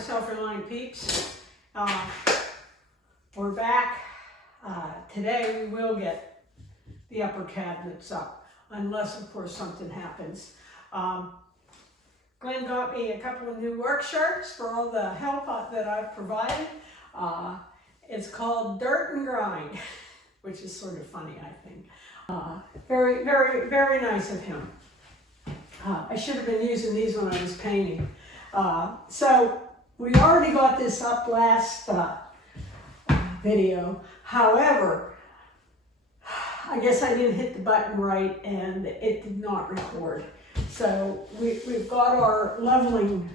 Self-reliant peeps. We're back. Today we will get the upper cabinets up, unless of course something happens. Glenn got me a couple of new work shirts for all the help that I've provided. It's called Dirt and Grind, which is sort of funny, I think. Very, very, very nice of him. I should have been using these when I was painting. So we already got this up last video. However, I guess I didn't hit the button right and it did not record. So we've got our leveling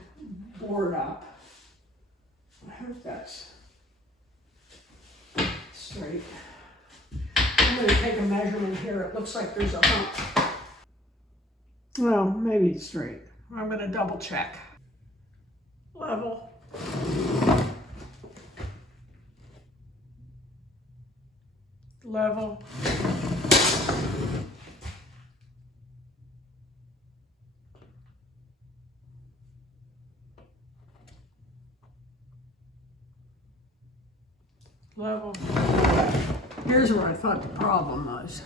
board up. I hope that's straight. I'm going to take a measurement here. It looks like there's a hump. Well, maybe it's straight. I'm going to double check. Level. Level. Level. Here's where I thought the problem was.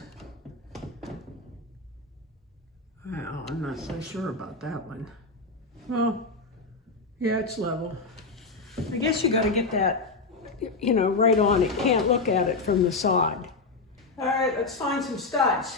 Well, I'm not so sure about that one. Well, yeah, it's level. I guess you got to get that, you know, right on it. Can't look at it from the side. All right, let's find some studs.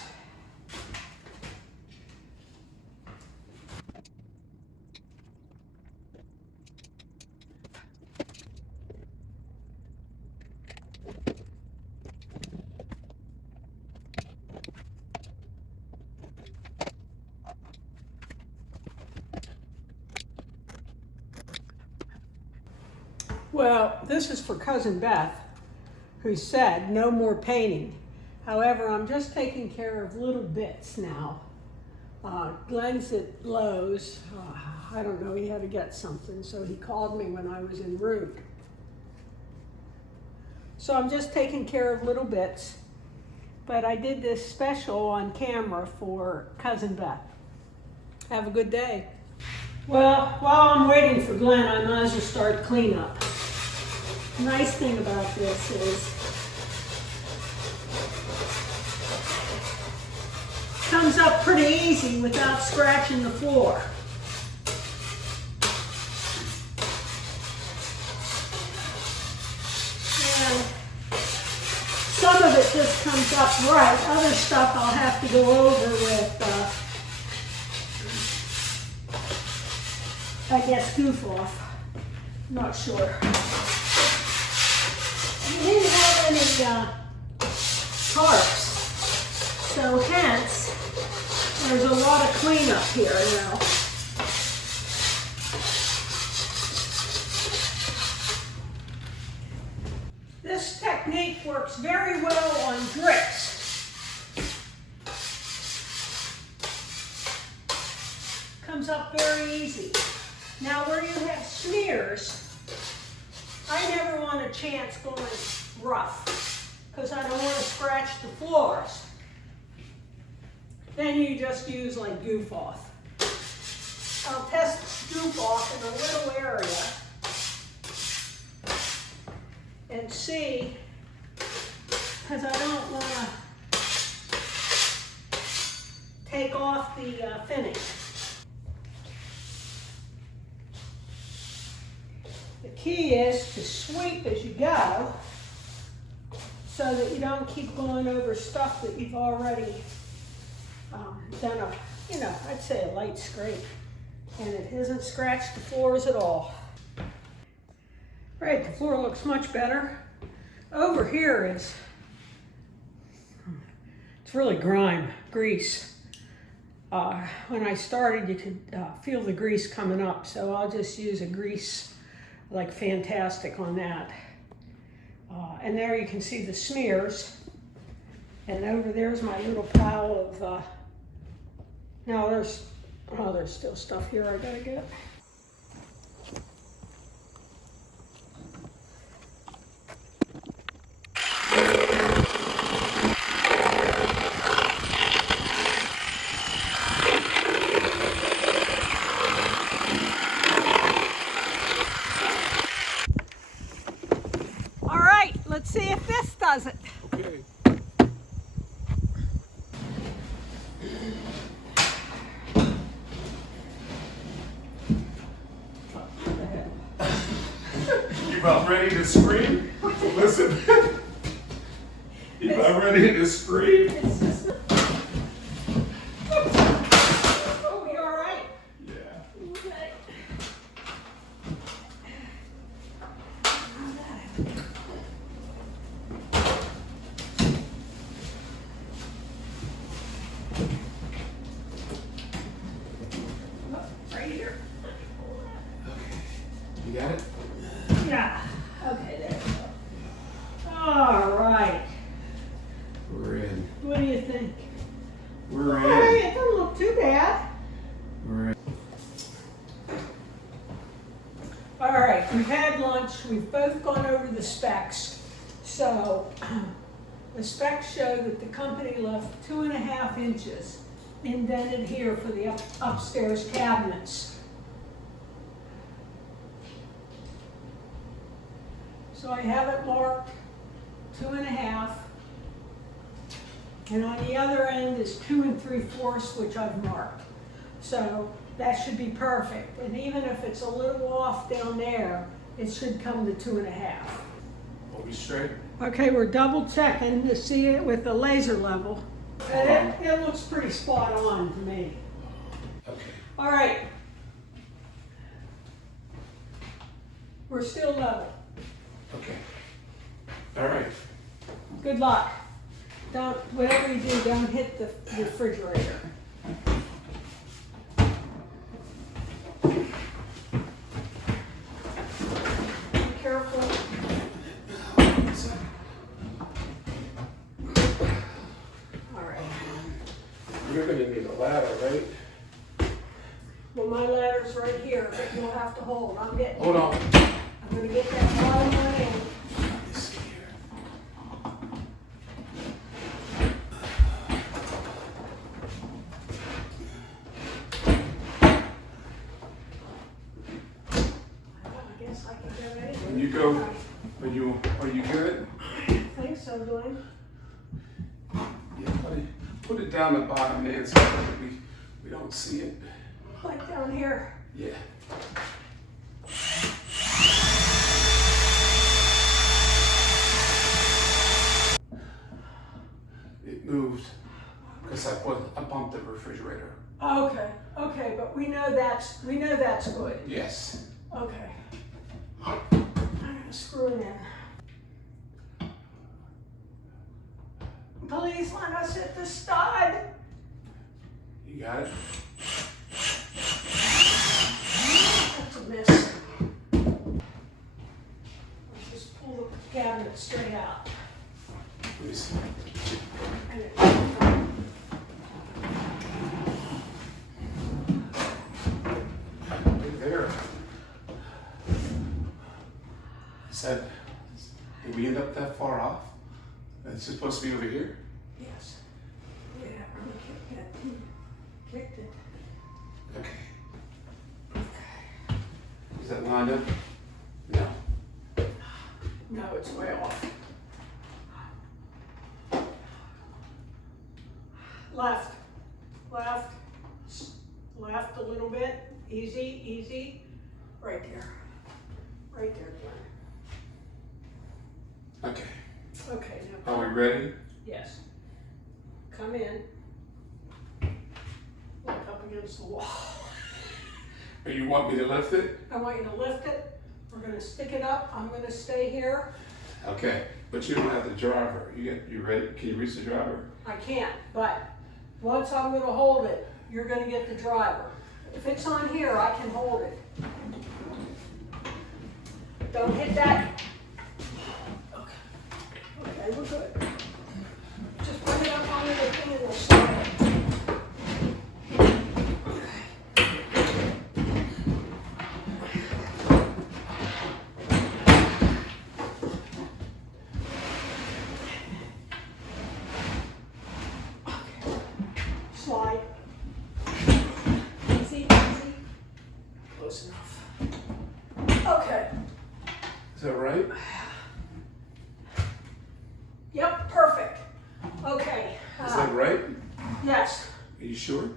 Well, this is for Cousin Beth, who said no more painting. However, I'm just taking care of little bits now. Glenn's at Lowe's. I don't know, he had to get something, so he called me when I was en route. So I'm just taking care of little bits, but I did this special on camera for Cousin Beth. Have a good day. Well, while I'm waiting for Glenn, I might as well start cleanup. The nice thing about this is it comes up pretty easy without scratching the floor. And some of it just comes up right. Other stuff I'll have to go over with, I guess, goof off. I'm not sure. We didn't have any tarps, so hence there's a lot of cleanup here now. This technique works very well on bricks. Comes up very easy. Now where you have smears, I never want a chance going rough because I don't want to scratch the floors. Then you just use like goof off. I'll test goof off in a little area and see, because I don't want to take off the finish. The key is to sweep as you go so that you don't keep going over stuff that you've already done a, you know, I'd say a light scrape. And it hasn't scratched the floors at all. Right, the floor looks much better. Over here it's really grease. When I started, you could feel the grease coming up, so I'll just use a grease like Fantastic on that. And there you can see the smears. And over there's my little pile of, now there's still stuff here I gotta get. ready to scream? Listen. You about ready to scream? It's just... Oh, we all right? Yeah. Okay. Right here. You got it? Yeah. Okay, there we go. All right. We're in. What do you think? We're in. Hey, it doesn't look too bad. We're in. All right, we've had lunch. We've both gone over the specs. So the specs show that the company left 2.5 inches indented here for the upstairs cabinets. So I have it marked 2.5. And on the other end is 2 3/4, which I've marked. So that should be perfect. And even if it's a little off down there, it should come to 2.5. Are we straight? Okay, we're double checking to see it with the laser level. And it looks pretty spot on to me. Okay. All right. We're still level. Okay. All right. Good luck. Don't, whatever you do, don't hit the refrigerator. Be careful. All right. You're gonna need a ladder, right? Well, my ladder's right here, but you'll have to hold. I'm getting. Hold on. I'm gonna get that bottom one in. Let me see here. I guess I can go anywhere. When you go, are you good? I think so, Glenn. Yeah, buddy. Put it down the bottom there so that we don't see it. Like down here. Yeah. It moved because I bumped the refrigerator. Okay, okay, but we know that's good. Yes. Okay. I'm gonna screw it in. Please let us hit the stud. You got it? That's a miss. Let's just pull the cabinet straight out. Let me see. And it- Right there. Did we end up that far off? It's supposed to be over here? Yes. Yeah, really kicked it. Okay. Is that lined up? No. No, it's way off. Left, left, left a little bit. Easy, easy. Right there. Right there, Glenn. Okay. Okay, now Are we ready? yes. Come in. Look up against the wall. Or you want me to lift it? I want you to lift it. We're going to stick it up. I'm going to stay here. Okay. But you don't have the driver. You ready? Can you reach the driver? I can't, but once I'm going to hold it, you're going to get the driver. If it's on here, I can hold it. Don't hit that. Okay. Okay, we're good. Just bring it up onto the thing and we'll slide it. Slide. Easy, easy. Close enough. Okay. Is that right? Yep, perfect. Okay. Is that right? Yes. Are you sure?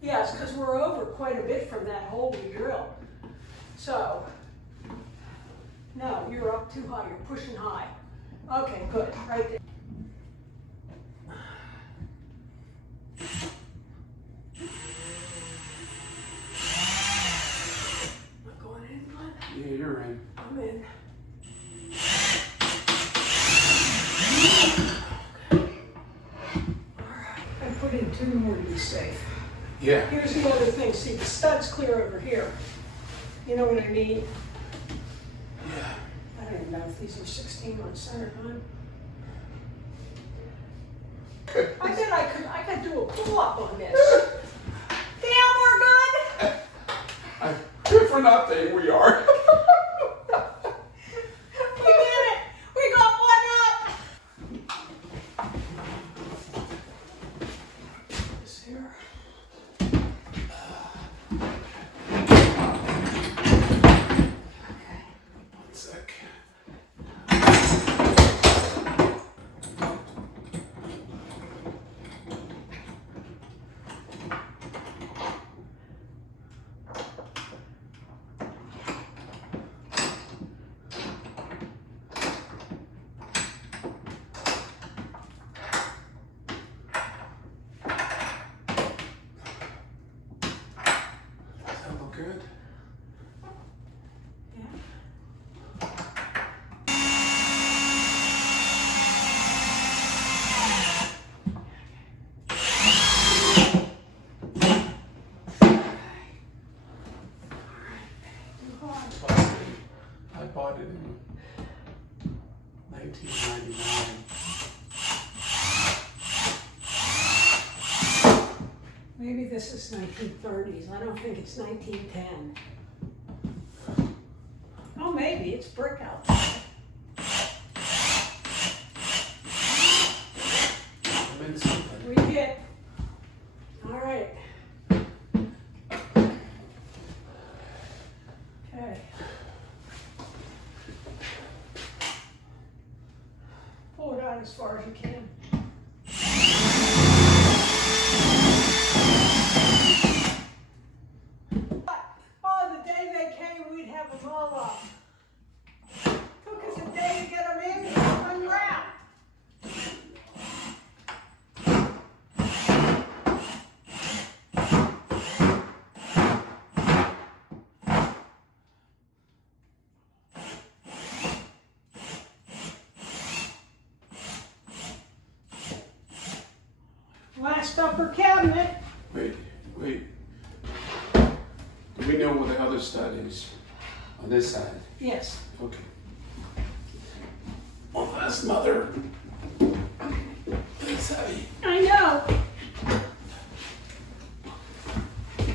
Yes, because we're over quite a bit from that hole we drilled. So, No, you're up too high. You're pushing high. Okay, good. Right there. Am I going in, Glenn? Yeah, you're in. I'm in. I put in 2 more to be safe. Yeah. Here's the other thing. See, the stud's clear over here. You know what I mean? Yeah. I don't even know if these are 16 on center, huh? I bet I could do a pull-up on this. Damn, we're good. Good for nothing, we are. We did it. We got one up. This here. One sec. Does that look good? I bought it in 1999. Maybe this is 1930s. I don't think it's 1910. Oh, maybe it's brick out there. I'm in something. We get. All right. Okay. Pull it out as far as you can. Oh, the day they came, we'd have them all up. Took us a day to get them in and unwrapped. Last upper cabinet. Wait. Do we know where the other stud is? On this side? Yes. Okay. One last mother. It's heavy. I know.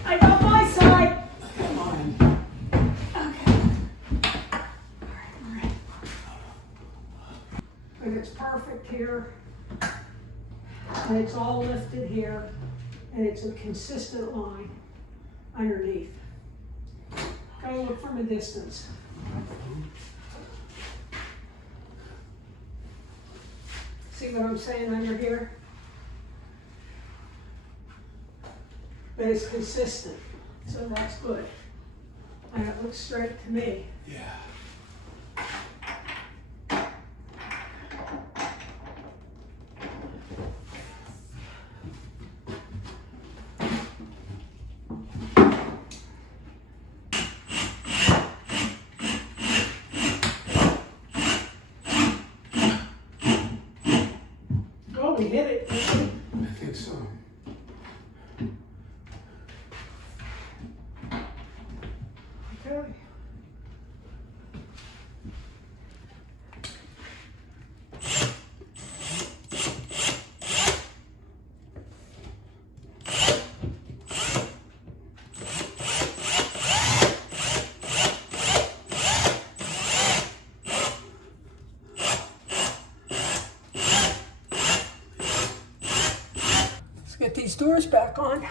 I got my side. Come on. Okay. All right. And it's perfect here. And it's all lifted here. And it's a consistent line underneath. Gotta look from a distance. See what I'm saying under here? But it's consistent, so that's good. And it looks straight to me. Yeah. Oh, we hit it. I think so. Okay. Let's get these doors back on.